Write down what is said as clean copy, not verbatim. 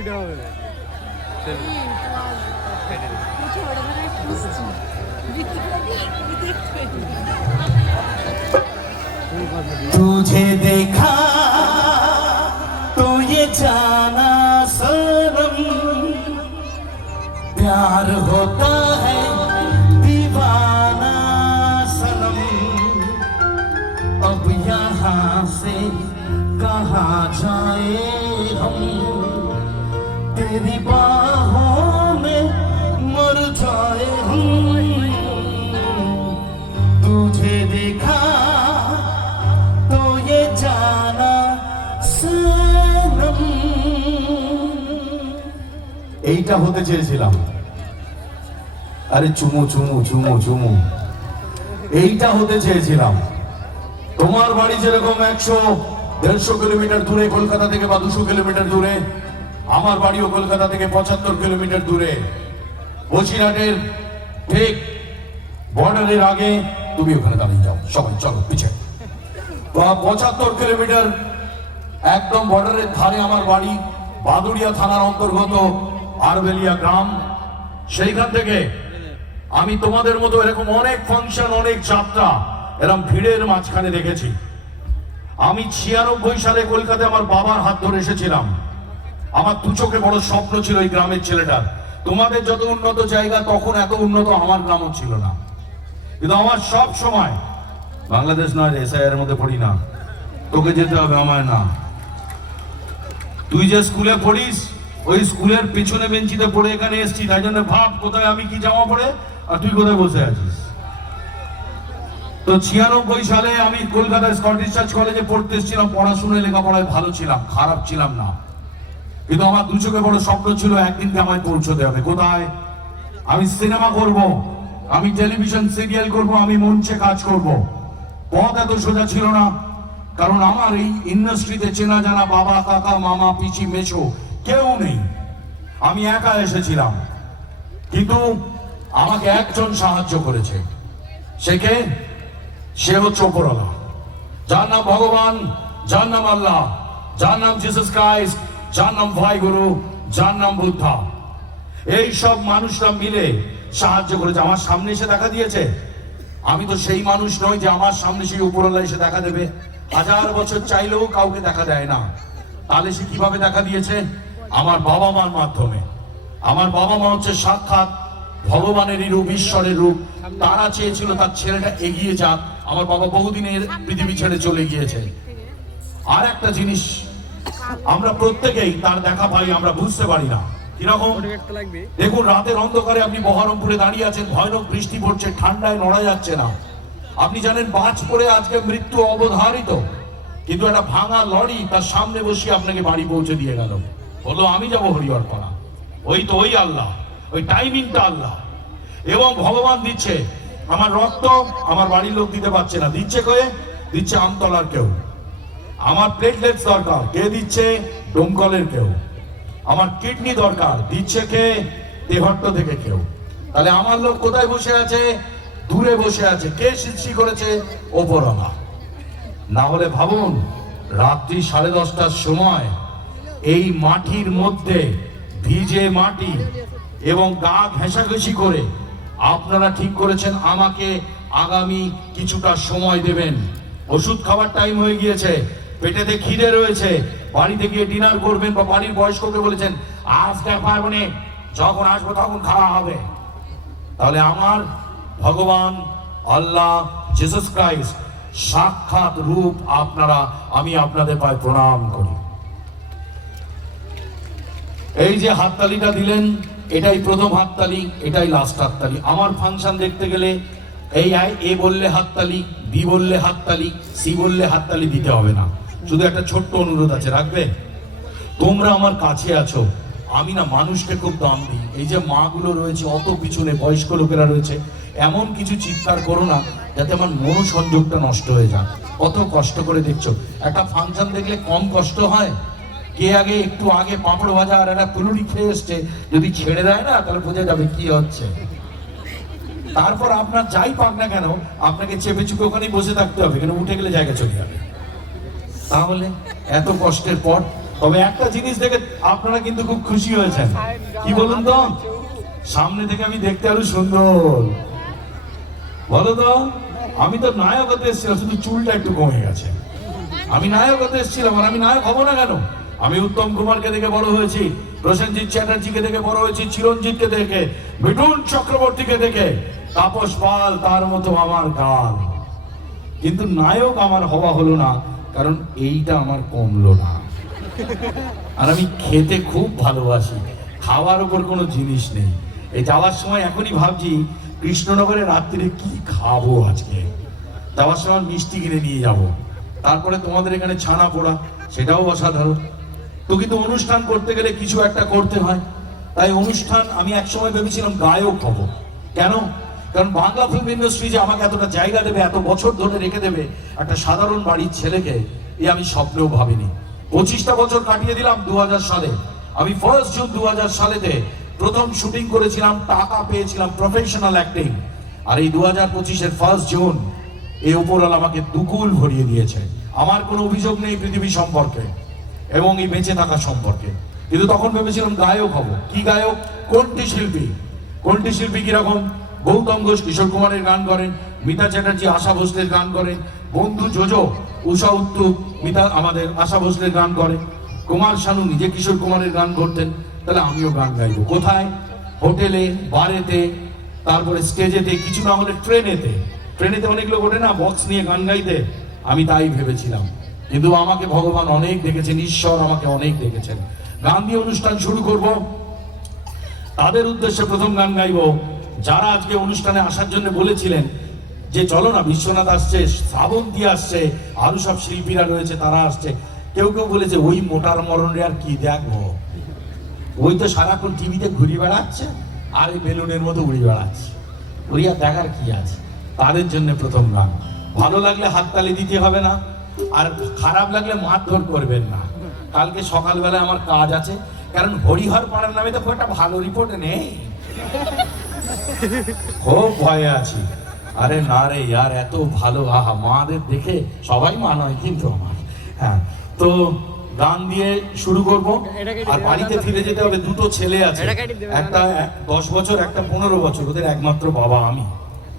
ছবিটা হবে तुझे देखा तो ये जाना सनम प्यार होता है दीवाना सनम अब यहाँ से कहाँ जाए हम तेरी बाहों में मर जाए हम तुझे देखा तो ये जाना सनम এইটা হতে চেয়েছিলাম আরে চুমু চুমু চুমু চুমু এইটা হতে চেয়েছিলাম তোমার বাড়ি যেরকম 100-150 কিলোমিটার দূরে কলকাতা থেকে বা 200 কিলোমিটার দূরে আমার বাড়িও কলকাতা থেকে 75 কিলোমিটার দূরে বসিরহাটের ঠিক বর্ডারের আগে তুমি ওখানে দাঁড়িয়ে যাও সবাই চলো পিছিয়ে 75 কিলোমিটার একদম বর্ডারের ধারে আমার বাড়ি বাদুড়িয়া থানার অন্তর্গত আরবেলিয়া গ্রাম সেইখান থেকে আমি তোমাদের মতো এরকম অনেক ফাংশন অনেক যাত্রা এরকম ভিড়ের মাঝখানে দেখেছি আমি 96 সালে কলকাতায় আমার বাবার হাত ধরে এসেছিলাম আমার দু চোখে বড় স্বপ্ন ছিল এই গ্রামের ছেলেটার তোমাদের যত উন্নত জায়গা তখন এত উন্নত আমার গ্রামও ছিল না কিন্তু আমার সব সময় বাংলাদেশ নয় এসআইআর মধ্যে পড়ি না তোকে যেতে হবে আমায় না তুই যে স্কুলে পড়িস ওই স্কুলের পিছনে বেঞ্চিতে পড়ে এখানে এসেছি তাই জন্য ভাব কোথায় আমি কি জামা পড়ে আর তুই কোথায় বসে আছিস তো 96 সালে আমি কলকাতার স্কটিশ চার্চ কলেজে পড়তে এসেছিলাম পড়াশোনায় লেখাপড়ায় ভালো ছিলাম খারাপ ছিলাম না কিন্তু আমার দু চোখে বড় স্বপ্ন ছিল একদিনকে আমায় পৌঁছতে হবে কোথায় আমি সিনেমা করব আমি টেলিভিশন সিরিয়াল করব আমি মঞ্চে কাজ করব পথ এত সোজা ছিল না কারণ আমার এই ইন্ডাস্ট্রিতে চেনা জানা বাবা কাকা মামা পিচি মেশো কেউ নেই আমি একা এসেছিলাম কিন্তু আমাকে একজন সাহায্য করেছে সে হচ্ছে উপরওয়ালা যার নাম ভগবান যার নাম আল্লাহ যার নাম জিসাস ক্রাইস্ট যার নাম ভাইগুরু যার নাম বুদ্ধা এই সব মানুষরা মিলে সাহায্য করেছে আমার সামনে এসে দেখা দিয়েছে আমি তো সেই মানুষ নই যে আমার সামনে সেই উপরওয়ালা এসে দেখা দেবে 1000 বছর চাইলেও কাউকে দেখা দেয় না তাহলে সে কিভাবে দেখা দিয়েছে আমার বাবা মার মাধ্যমে আমার বাবা মা হচ্ছে সাক্ষাৎ ভগবানেরই রূপ ঈশ্বরের রূপ তারা চেয়েছিল তার ছেলেটা এগিয়ে যাক আমার বাবা বহুদিনের পৃথিবী ছেড়ে চলে গিয়েছে আর একটা জিনিস আমরা প্রত্যেকেই তার দেখা পাই আমরা বুঝতে পারি না কিরকম দেখুন রাতের অন্ধকারে আপনি বহরমপুরে দাঁড়িয়ে আছেন ভয়ানক বৃষ্টি পড়ছে ঠান্ডায় নড়া যাচ্ছে না আপনি জানেন বাজ পড়ে আজকে মৃত্যু অবধারিত কিন্তু একটা ভাঙা লরি তার সামনে বসিয়ে আপনাকে বাড়ি পৌঁছে দিয়ে গেল বললো আমি যাবো হরিহর পাড়া ওই তো ওই আল্লাহ ওই টাইমিংটা আল্লাহ এবং ভগবান দিচ্ছে আমার রক্ত আমার বাড়ির লোক দিতে পারছে না দিচ্ছে কে দিচ্ছে আমতলার কেউ আমার প্লেটলেটস দরকার কে দিচ্ছে ডোমকলের কেউ আমার কিডনি দরকার দিচ্ছে কে দেহট্ট থেকে কেউ তাহলে আমার লোক কোথায় বসে আছে দূরে বসে আছে কে সৃষ্টি করেছে ওপরওয়ালা না হলে ভাবুন রাত্রি 10:30টার সময় এই মাটির মধ্যে ভিজে মাটি এবং গা ঘেঁষাঘেঁষি করে আপনারা ঠিক করেছেন আমাকে আগামী কিছুটা সময় দেবেন ওষুধ খাবার টাইম হয়ে গিয়েছে পেটেতে খিদে রয়েছে বাড়িতে গিয়ে ডিনার করবেন বা বাড়ির বয়স্ককে বলেছেন আজকে পারবো না যখন আসবো তখন খাওয়া হবে তাহলে আমার ভগবান আল্লাহ জিসাস ক্রাইস্ট সাক্ষাৎ রূপ আপনারা আমি আপনাদের পায়ে প্রণাম করি এই যে হাততালিটা দিলেন এটাই প্রথম হাততালি এটাই লাস্ট হাততালি আমার ফাংশন দেখতে গেলে এই এ বললে হাততালি বি বললে হাততালি সি বললে হাততালি দিতে হবে না শুধু একটা ছোট্ট অনুরোধ আছে রাখবে তোমরা আমার কাছে আছো আমি না মানুষকে খুব দাম দিই এই যে মাগুলো রয়েছে অত পিছনে বয়স্ক লোকেরা রয়েছে এমন কিছু চিৎকার করো না যাতে আমার মনোসংযোগটা নষ্ট হয়ে যায় কত কষ্ট করে দেখছো একটা ফাংশন দেখলে কম কষ্ট হয় কে আগে একটু আগে পাঁপড় ভাজা আর একটা পুলুরি খেয়ে এসছে যদি ছেড়ে দেয় না তাহলে বোঝা যাবে কি হচ্ছে তারপর আপনার যাই পাক না কেন আপনাকে চেপে চুপে ওখানেই বসে থাকতে হবে কেন উঠে গেলে জায়গা চলে যাবে তাহলে এত কষ্টের পর তবে একটা জিনিস দেখে আপনারা কিন্তু খুব খুশি হয়েছেন, কি বলুন তো? সামনে থেকে আমি দেখতে আরো সুন্দর, বলো তো? আমি তো নায়ক হতে এসেছিলাম, শুধু চুলটা একটু কমে গেছে। আমি নায়ক হতে এসেছিলাম, আর আমি নায়ক হবো না কেন? আমি উত্তম কুমারকে দেখে বড় হয়েছি, প্রসেনজিৎ চ্যাটার্জিকে দেখে বড় হয়েছি, চিরঞ্জিতকে দেখে, মিঠুন চক্রবর্তীকে দেখে, তাপস পাল তার মতো আমার গাল। কিন্তু নায়ক আমার হওয়া হলো না, কারণ এইটা আমার কমলো না। আর আমি খেতে খুব ভালোবাসি, খাওয়ার উপর কোনো জিনিস নেই। এই যাওয়ার সময় এখনই ভাবছি কৃষ্ণনগরে রাত্রিরে কি খাবো আজকে। যাওয়ার সময় মিষ্টি কিনে নিয়ে যাব, তারপরে তোমাদের এখানে ছানা পোড়া, সেটাও অসাধারণ। তো কিন্তু অনুষ্ঠান করতে গেলে কিছু একটা করতে হয়, তাই অনুষ্ঠান আমি একসময় ভেবেছিলাম গায়ক হব। কেন? কারণ বাংলা ফিল্ম ইন্ডাস্ট্রি যে আমাকে এতটা জায়গা দেবে, এত বছর ধরে রেখে দেবে একটা সাধারণ বাড়ির ছেলেকে, এ আমি স্বপ্নেও ভাবিনি। 25টা বছর কাটিয়ে দিলাম 2000 সালে। আমি 1 জুন 2000 সালেতে প্রথম শুটিং করেছিলাম, টাকা পেয়েছিলাম প্রফেশনাল অ্যাক্টিং। আর এই 2025-এর 1 জুন এই উপরওয়ালা আমাকে দুকুল ভরিয়ে দিয়েছে। আমার কোনো অভিযোগ নেই পৃথিবী সম্পর্কে এবং এই বেঁচে থাকা সম্পর্কে। কিন্তু তখন ভেবেছিলাম গায়ক হব। কি গায়ক? কণ্ঠী শিল্পী। কণ্ঠী শিল্পী কিরকম? গৌতম ঘোষ কিশোর কুমারের গান করেন, মিতা চ্যাটার্জি আশা ভোসলের গান করেন, বন্ধু জোজো উষা উত্তুপ মিতা আমাদের আশা ভোসলের গান করে, কুমার শানু নিজে কিশোর কুমারের গান করতেন। তাহলে আমিও গান গাইবো। কোথায়? হোটেলে, বারেতে, তারপরে স্টেজেতে, কিছু না হলে ট্রেনেতে। ট্রেনেতে অনেক লোক ওঠে না বক্স নিয়ে গান গাইতে, আমি তাই ভেবেছিলাম। কিন্তু আমাকে ভগবান অনেক দেখেছেন, ঈশ্বর আমাকে অনেক দেখেছেন। গান দিয়ে অনুষ্ঠান শুরু করব, তাদের উদ্দেশ্যে প্রথম গান গাইবো যারা আজকে অনুষ্ঠানে আসার জন্য বলেছিলেন যে চলো না, বিশ্বনাথ আসছে, শ্রাবন্তী আসছে, আরো সব শিল্পীরা রয়েছে, তারা আসছে। কেউ কেউ বলেছে ওই মোটার মরণে আর কি দেখবো, ওই তো সারাক্ষণ টিভিতে ঘুরে বেড়াচ্ছে আর এই বেলুনের মতো উড়ে বেড়াচ্ছে, ওই আর দেখার কি আছে। তাদের জন্য প্রথম গান। ভালো লাগলে হাততালি দিতে হবে না, আর খারাপ লাগলে মারধর করবেন না। কালকে সকালবেলায় আমার কাজ আছে, কারণ হরিহর পাড়ার নামে তো খুব একটা ভালো রিপোর্ট নেই, খুব ভয়ে আছি। আরে না রে ইয়ার, এত ভালো, আহা, মাদের দেখে সবাই মা নয় কিন্তু আমার। হ্যাঁ, তো গান দিয়ে শুরু করব। আর বাড়িতে ফিরে যেতে হবে, দুটো ছেলে আছে, একটা 10 বছর, একটা 15 বছর, ওদের একমাত্র বাবা আমি।